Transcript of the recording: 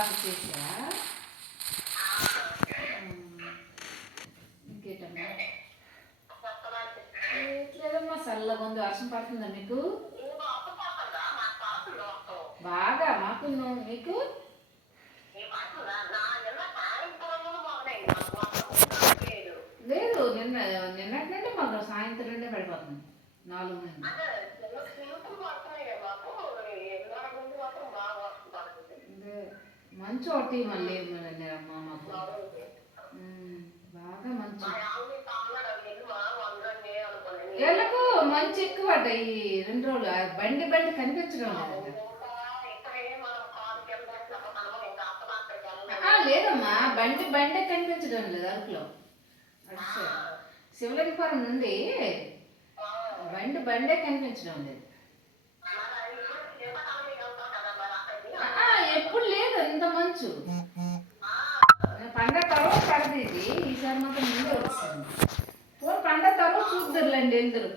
బాగా చేసా. ఇంకేటమ్మా లేదమ్మా, చల్లగా ఉంది. వర్షం పడుతుందా మీకు? బాగా మాకు మీకు లేదు. నిన్నటి నుండి మాకు సాయంత్రం నుండే పడిపోతుంది 4 నుండి. మంచు ఒకటి మళ్ళీ అమ్మ మాకు బాగా మంచు. వీళ్ళకు మంచి ఎక్కువ ఈ 2 రోజులు బండి కనిపించడం లేదంట. లేదమ్మా, బండి కనిపించడం లేదు అరకులో. శివలింగపురం నుండి బండే కనిపించడం లేదు. ఎప్పుడు లేదు ఇంత మంచు. పండగ తర్వాత పడదు ఇది. ఈసారి మాత్రం ముందే వచ్చింది. పండగ తర్వాత చూద్దరులేండి వెళ్తురు.